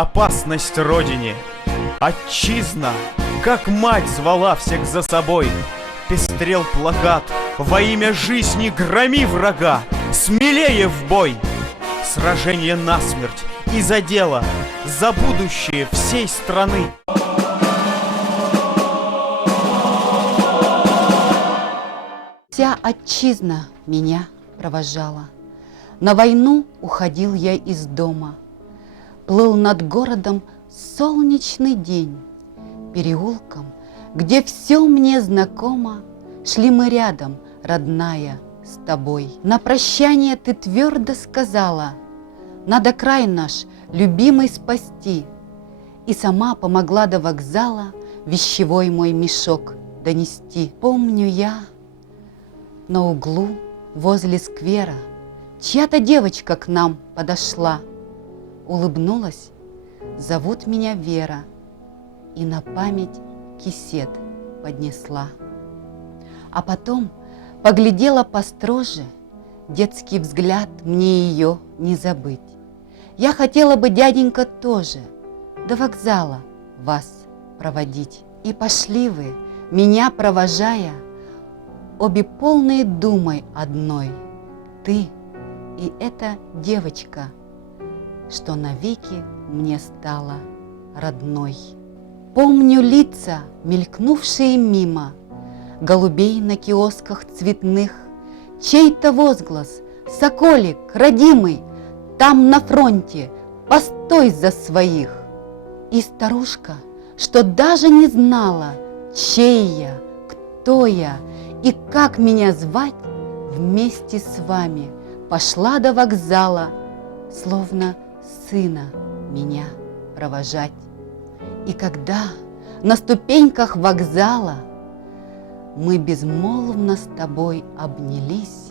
опасность родине. Отчизна, как мать, звала всех за собой. Пестрел плакат: во имя жизни громи врага, смелее в бой. Сражение насмерть и за дело, за будущее всей страны. Вся отчизна меня провожала. На войну уходил я из дома. Плыл над городом солнечный день. Переулком, где все мне знакомо, шли мы рядом, родная, с тобой. На прощание ты твердо сказала: надо край наш любимый спасти. И сама помогла до вокзала вещевой мой мешок донести. Помню я, на углу возле сквера чья-то девочка к нам подошла, улыбнулась: зовут меня Вера, и на память кисет поднесла. А потом поглядела построже, детский взгляд, мне ее не забыть. Я хотела бы, дяденька, тоже до вокзала вас проводить. И пошли вы, меня провожая, обе полные думой одной, ты и эта девочка, что навеки мне стала родной. Помню лица, мелькнувшие мимо, голубей на киосках цветных, чей-то возглас: соколик, родимый, там на фронте, постой за своих. И старушка, что даже не знала, чей я, кто я и как меня звать, вместе с вами пошла до вокзала, словно сына меня провожать. И когда на ступеньках вокзала мы безмолвно с тобой обнялись,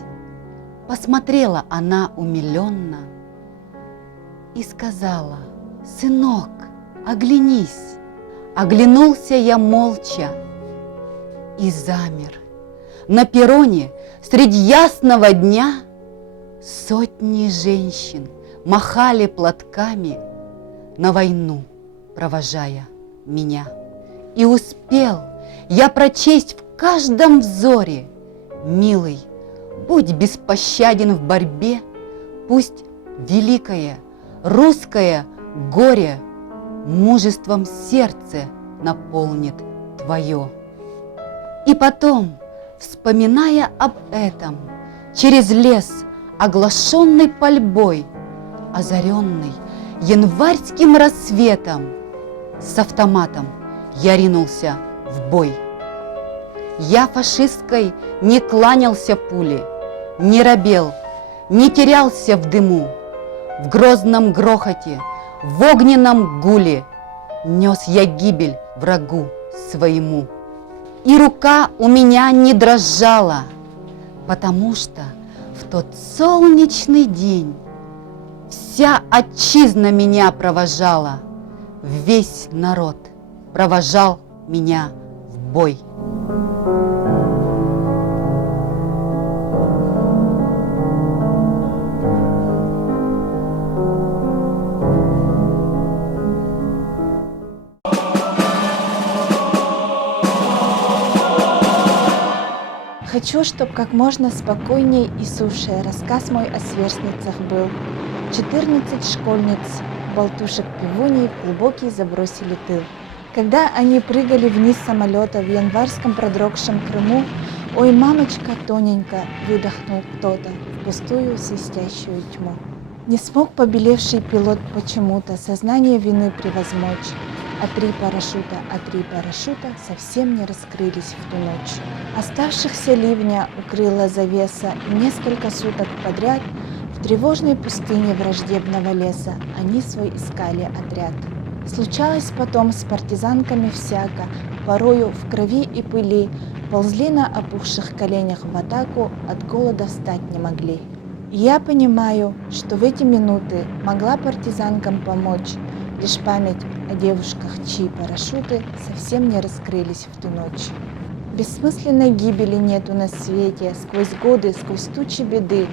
посмотрела она умиленно и сказала: сынок, оглянись. Оглянулся я молча и замер. На перроне средь ясного дня сотни женщин махали платками, на войну провожая меня. И успел я прочесть в каждом взоре: милый, будь беспощаден в борьбе, пусть великое русское горе мужеством сердце наполнит твое. И потом, вспоминая об этом, через лес, оглашенный пальбой, озаренный январским рассветом, с автоматом я ринулся в бой. Я фашистской не кланялся пуле, не робел, не терялся в дыму. В грозном грохоте, в огненном гуле нес я гибель врагу своему. И рука у меня не дрожала, потому что в тот солнечный день вся отчизна меня провожала, весь народ провожал меня в бой. Хочу, чтоб как можно спокойнее и суше рассказ мой о сверстницах был. 14 школьниц, болтушек-пивуней в глубокий забросили тыл. Когда они прыгали вниз самолета в январском продрогшем Крыму, ой, мамочка тоненько, выдохнул кто-то в пустую свистящую тьму. Не смог побелевший пилот почему-то сознание вины превозмочь, а три парашюта совсем не раскрылись в ту ночь. Оставшихся ливня укрыла завеса, и несколько суток подряд в тревожной пустыне враждебного леса они свой искали отряд. Случалось потом с партизанками всяко, порою в крови и пыли ползли на опухших коленях в атаку, от голода встать не могли. И я понимаю, что в эти минуты могла партизанкам помочь лишь память о девушках, чьи парашюты совсем не раскрылись в ту ночь. Бессмысленной гибели нету на свете, сквозь годы, сквозь тучи беды.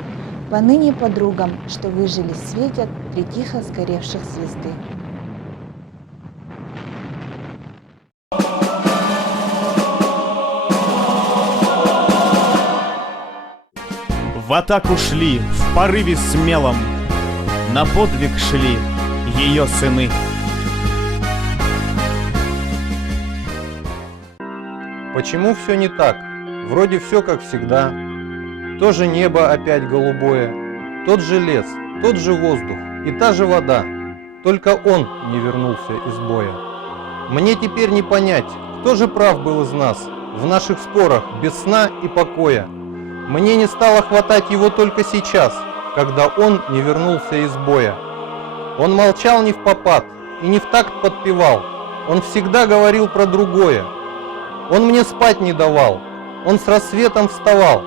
Поныне подругам, что выжили, светят три тихо сгоревших звезды. в атаку шли в порыве смелом, на подвиг шли ее сыны. Почему все не так? Вроде все как всегда. То же небо опять голубое, тот же лес, тот же воздух и та же вода. Только он не вернулся из боя. Мне теперь не понять, кто же прав был из нас в наших спорах без сна и покоя. Мне не стало хватать его только сейчас, когда он не вернулся из боя. Он молчал не впопад и не в такт подпевал. Он всегда говорил про другое. Он мне спать не давал, он с рассветом вставал,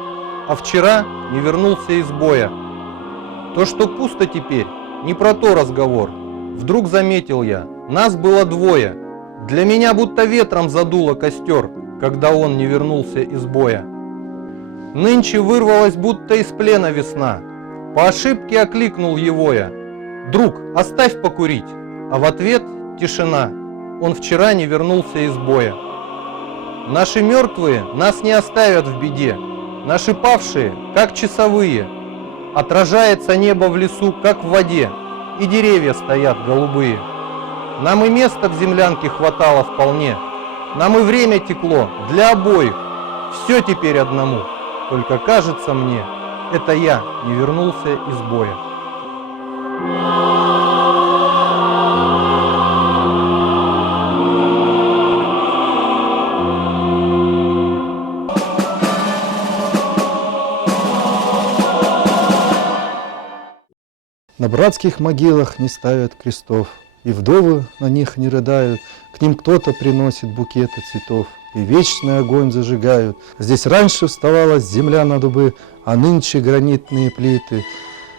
а вчера не вернулся из боя. То, что пусто теперь, не про то разговор. Вдруг заметил я, нас было двое. Для меня будто ветром задуло костер, когда он не вернулся из боя. Нынче вырвалась будто из плена весна. По ошибке окликнул его я: «Друг, оставь покурить!» А в ответ тишина. Он вчера не вернулся из боя. Наши мертвые нас не оставят в беде. Наши павшие, как часовые. Отражается небо в лесу, как в воде, и деревья стоят голубые. Нам и места в землянке хватало вполне. Нам и время текло для обоих. Все теперь одному. Только кажется мне, это я не вернулся из боя. На братских могилах не ставят крестов, и вдовы на них не рыдают, к ним кто-то приносит букеты цветов, и вечный огонь зажигают. Здесь раньше вставала земля на дубы, а нынче гранитные плиты.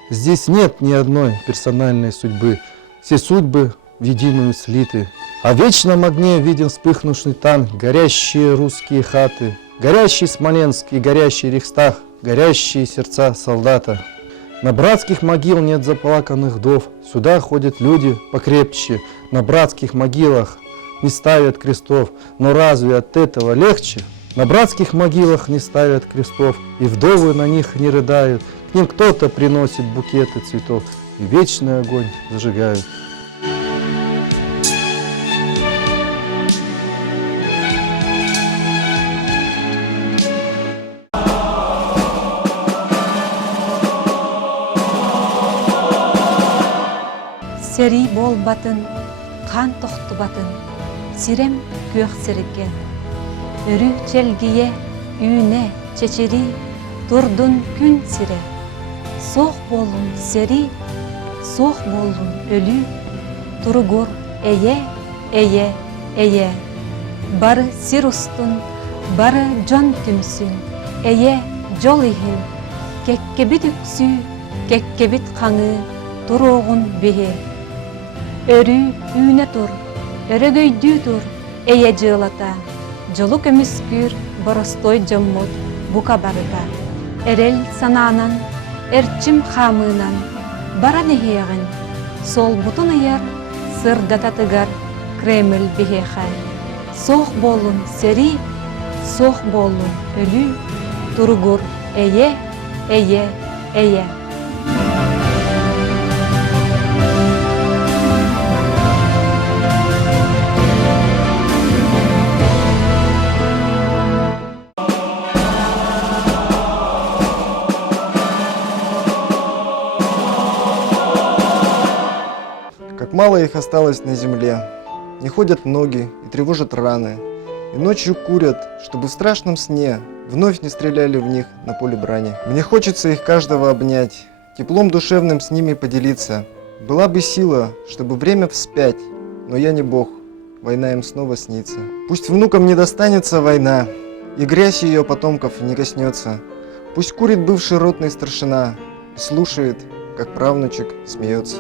Здесь нет ни одной персональной судьбы, все судьбы в единую слиты. А в вечном огне виден вспыхнувший танк, горящие русские хаты, горящий Смоленск и горящий Рейхстаг, горящие сердца солдата. На братских могил нет заплаканных вдов, сюда ходят люди покрепче. На братских могилах не ставят крестов, но разве от этого легче? На братских могилах не ставят крестов, и вдовы на них не рыдают. К ним кто-то приносит букеты цветов, и вечный огонь зажигают. Сери бол батын, қан тоқты батын, сирем көк серекке. Үрі челгие, үйне, чечери, турдун күн сире. Соқ болун сери, соқ болун өлі, тургур эйе, эйе, эйе. Бары сир устун, бары жан түмсүн, эйе, жол ихин. Кеккебит үксү, кеккебит қаңы, туруғын бихе. Өрі үйне тур, өрөгөйдүү тур, эйе жылата. Жолу көмүскүр, боростой жоммут, бука барыта. Эрел сананан, эрчим хамынан, баран эхиягын. Сол бутун ыяр, сырдата тыгар, Кремль бихехай. Соқ болун сери, соқ болун өлү, тургур эйе, эйе, эйе. Как мало их осталось на земле, не ходят ноги и тревожат раны, и ночью курят, чтобы в страшном сне вновь не стреляли в них на поле брани. Мне хочется их каждого обнять, теплом душевным с ними поделиться. Была бы сила, чтобы время вспять, но я не бог, война им снова снится. Пусть внукам не достанется война, и грязь ее потомков не коснется. Пусть курит бывший ротный старшина и слушает, как правнучек смеется.